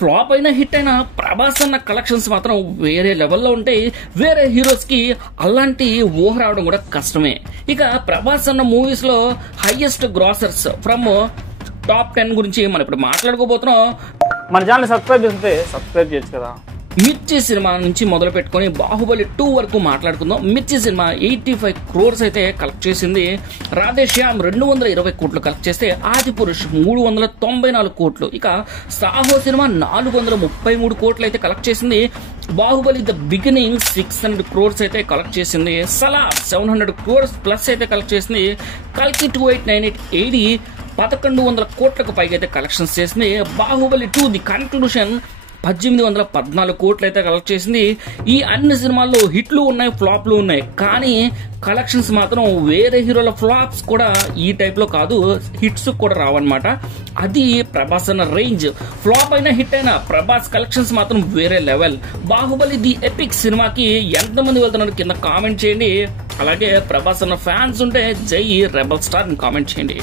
Flop అయినా hit అయినా ప్రభాస్ అన్న కలెక్షన్స్ మాత్రం వేరే లెవెల్లో ఉంటాయి. వేరే హీరోస్ కి అలాంటి ఊహ రావడం కూడా కష్టమే. ఇక ప్రభాస్ అన్న మూవీస్ లో హైయెస్ట్ గ్రాసర్స్ ఫ్రమ్ టాప్ 10 గురించి మనం ఇప్పుడు మాట్లాడుకోబోతున్నాం. మన ఛానల్ సబ్స్క్రైబ్ చేస్తే సబ్స్క్రైబ్ చేయొచ్చు కదా. మిర్చి సినిమా నుంచి మొదలు పెట్టుకుని బాహుబలి 2 వరకు మాట్లాడుకుందాం. మిర్చి సినిమా 85 crores అయితే కలెక్ట్ చేసింది. రాధేశ్యామ్ 220 కోట్లు కలెక్ట్ చేస్తే ఆది పురుష్ 394 కోట్లు. ఇక సాహో సినిమా 433 కోట్లు అయితే కలెక్ట్ చేసింది. బాహుబలి ద బిగినింగ్ 600 crores అయితే కలెక్ట్ చేసింది. సలార్ 700 crores ప్లస్ అయితే కలెక్ట్ చేసింది. కల్కి 2898 1100 కోట్లకు పైగా అయితే కలెక్షన్స్ చేసింది. బాహుబలి 2 ది కన్క్లూషన్ 1814 కోట్లు అయితే కలెక్ట్ చేసింది. ఈ అన్ని సినిమాల్లో హిట్లు ఉన్నాయి, ఫ్లాప్లు ఉన్నాయి, కానీ కలెక్షన్స్ మాత్రం వేరే హీరోల ఫ్లాప్స్ కూడా ఈ టైప్ లో కాదు, హిట్స్ కూడా రావన్నమాట. అది ప్రభాస్ అన్న రేంజ్. ఫ్లాప్ అయినా హిట్ అయినా ప్రభాస్ కలెక్షన్స్ మాత్రం వేరే లెవెల్. బాహుబలి ది ఎపిక్ సినిమాకి ఎంతమంది వెళ్తున్నారు కింద కామెంట్ చేయండి. అలాగే ప్రభాస్ అన్న ఫ్యాన్స్ ఉంటే జై రెబల్ స్టార్ కామెంట్ చేయండి.